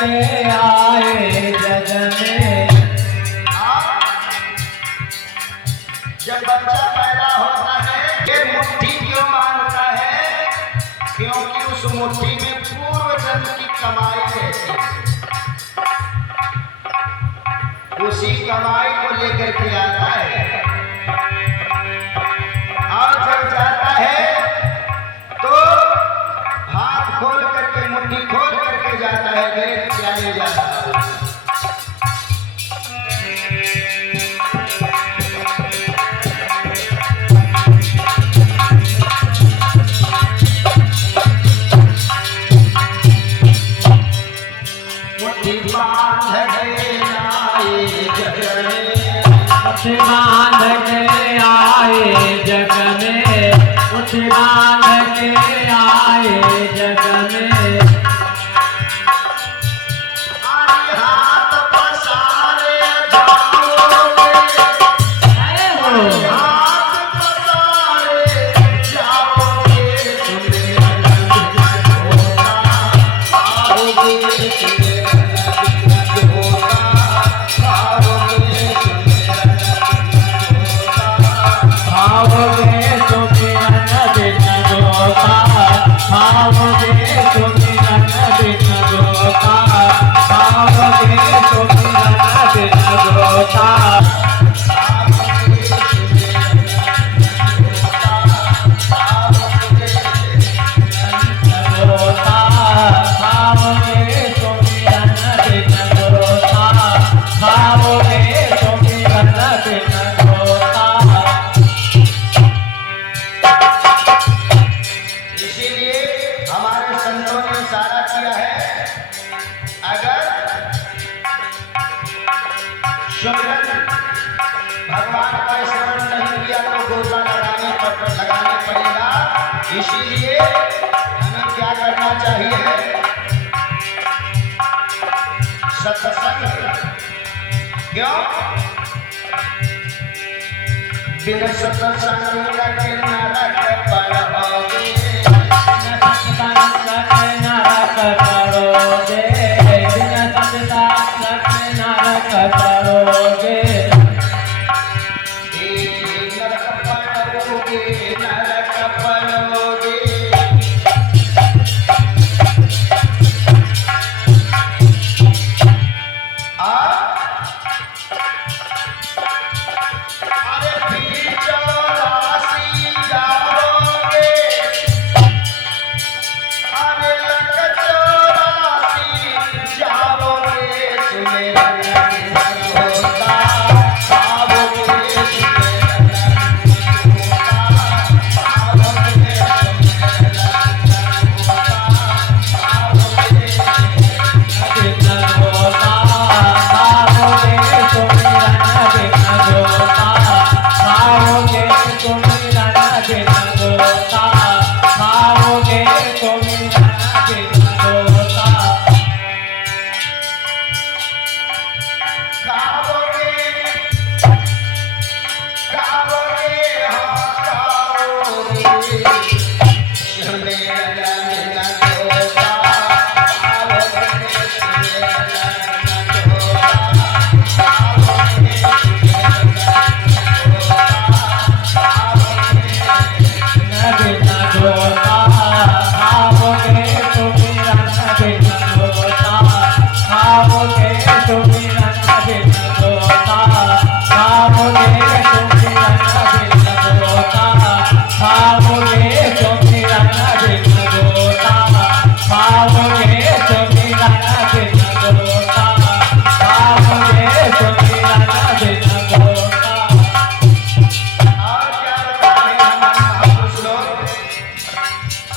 के आए जग में। जब बच्चा पैदा होता है ये मुट्ठी क्यों मांगता है? क्योंकि उस मुट्ठी में पूर्व जन्म की कमाई रहती है। उसी कमाई को लेकर के आता है और जब जाता है तो हाथ खोल करके मुट्ठी खोल करके जाता है, देख क्या ले जाता है। मुट्ठी बांध के आए जग में, मुट्ठी बांध के आए जग में, मुट्ठी बांध के आए जग में। आरे हाथ पसारे जाओगे, हाथ पसारे जाओगे, तुम्हें होता आओगे, भावोगे तो मिलन बिन होता, भावोगे तो मिलन बिन होता, भावोगे तो मिलन बिन होता। भगवान का स्मरण नहीं किया तो गोता लगाने पड़ेगा। इसीलिए हमें क्या करना चाहिए? सत्संग। क्यों? बिन सत्संग के नरक पड़ोगे, बिन सत्संग के नरक पड़ोगे, बिन सत्संग के नरक पड़ोगे। नरक पड़ोगे। अरे फिर 84 जाओगे, अरे लग 84 जाओगे, तुम्हें होता आओगे,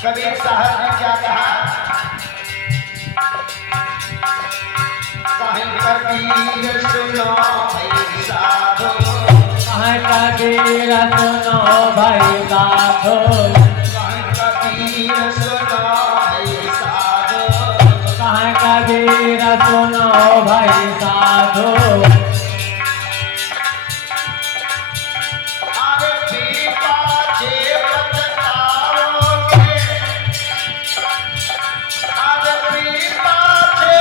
कबीर साहब ने क्या कहा? कहीं कबीर सुनो भाई साधो, कहीं कबीर सुनो भाई साधो, कहीं कबीर सुनो भाई साधो, कहीं कबीर सुनो भाई साधो। अरे फिर पाछे पछताओगे, अरे फिर पाछे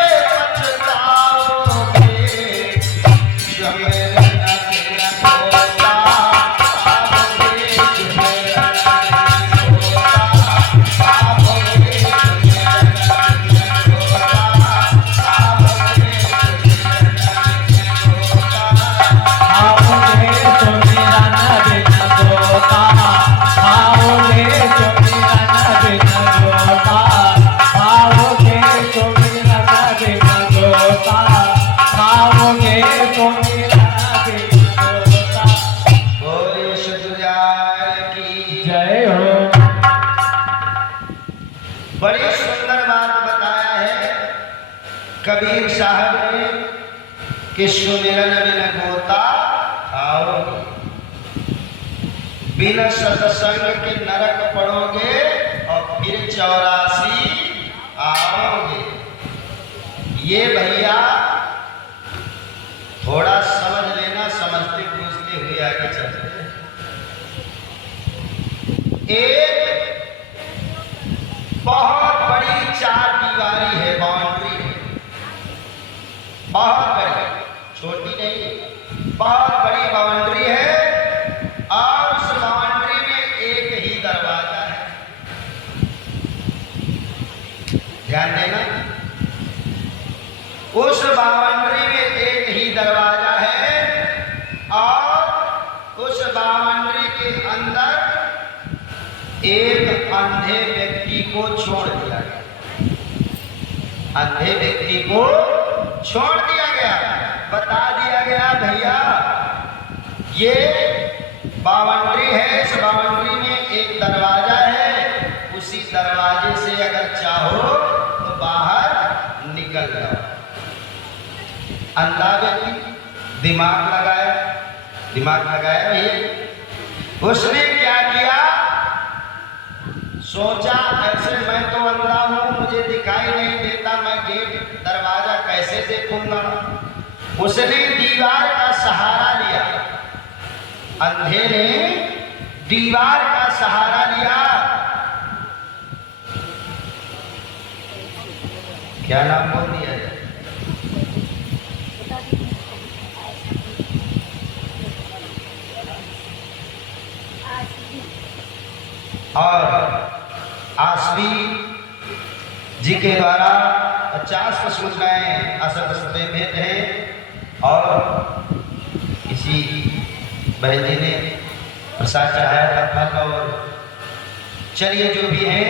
बड़ी सुंदर बात बताया है कबीर साहब ने कि सुमिरन बिन गोता आओगे, बिना सत्संग के नरक पड़ोगे और फिर 84 आओगे। ये भैया थोड़ा समझ लेना, समझते पूछते हुए आगे चलते। एक बहुत बड़ी 4 दीवारी है, बाउंड्री है, बहुत बड़ी, छोटी नहीं, बहुत बड़ी बाउंड्री है और उस बाउंड्री में एक ही दरवाजा है। ध्यान देना, उस बाउंड्री में एक ही दरवाजा है और उस बाउंड्री के अंदर एक अंधे व्यक्ति को छोड़ दिया गया। अंधे व्यक्ति को छोड़ दिया गया, बता दिया गया भैया ये बाउंड्री है, इस बाउंड्री में एक दरवाजा है, उसी दरवाजे से अगर चाहो तो बाहर निकल जाओ। अंधा व्यक्ति दिमाग लगाया भैया। उसने क्या किया, सोचा ऐसे मैं तो अंधा हूं, मुझे दिखाई नहीं देता, मैं गेट दरवाजा कैसे देखूंगा। उसने दीवार का सहारा लिया, अंधे ने दीवार का सहारा लिया। क्या नाम बोल दिया है? और आसवी जी के द्वारा 50 पशुताएं असत भेद हैं और किसी बहन जी ने प्रसाद चढ़ाया था फल। और चलिए जो भी है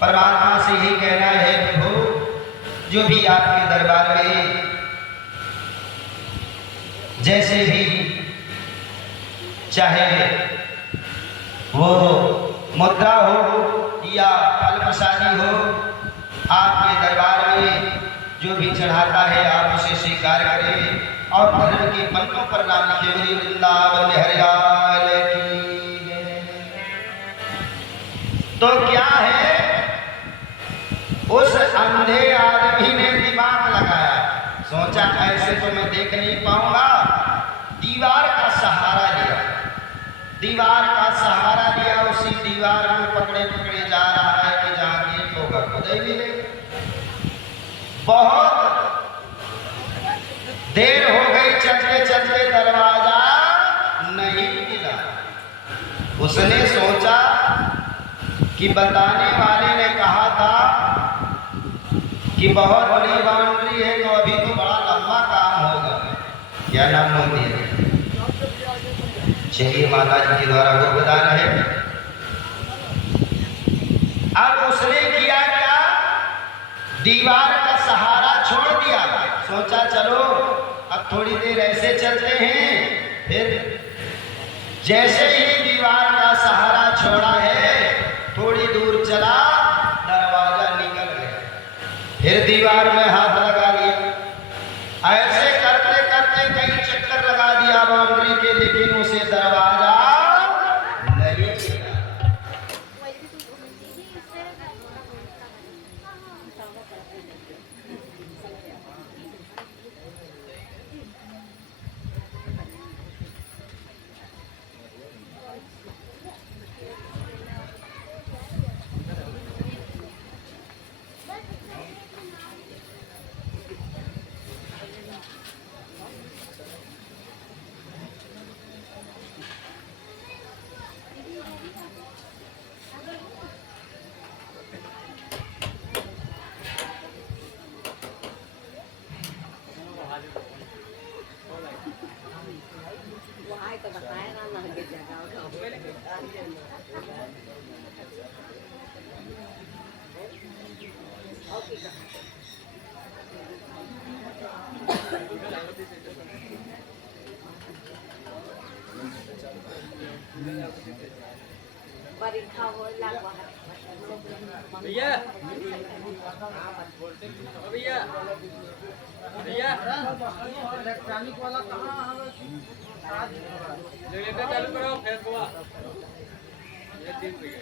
परमात्मा से यही कहना है प्रभु जो भी आपके दरबार में जैसे भी चाहे वो मुद्रा हो या फल प्रसादी हो, आपके दरबार में जो भी चढ़ाता है आप उसे स्वीकार करें और धर्म के पंथों पर नाम लिखे। वृंदावन हरिलाल की जय। तो क्या है, उस अंधे आदमी ने दिमाग लगाया, सोचा ऐसे तो मैं देख नहीं पाऊंगा, दीवार का सहारा लिया, दीवार का सहारा लिया, उसी दीवार को पकड़े पकड़े जा रहा है कि जहां गेट होगा खुदाई मिले। बहुत देर हो गई, चलते चलते दरवाजा नहीं मिला। उसने सोचा कि बताने वाले ने कहा था कि बहुत बड़ी बाउंड्री है तो अभी तो बड़ा लंबा काम होगा। क्या नाम बोल दिया? चलिए माता जी के द्वारा गोदान है। अब उसने किया क्या, दीवार का सहारा छोड़ दिया, सोचा चलो अब थोड़ी देर ऐसे चलते हैं। फिर जैसे ही दीवार का सहारा छोड़ा है, थोड़ी दूर चला, दरवाजा निकल गया। फिर दीवार में हाथ लगा लिया, ऐसे करते करते कई चक्कर लगा दिया बाउंड्री के, लेकिन उसे दरवाजा नहीं मिला। But in how long भैया भैया भैया इलेक्ट्रॉनिक वाला कहाँ जनरेटर चालू करो फिर हुआ ये 3 रुपये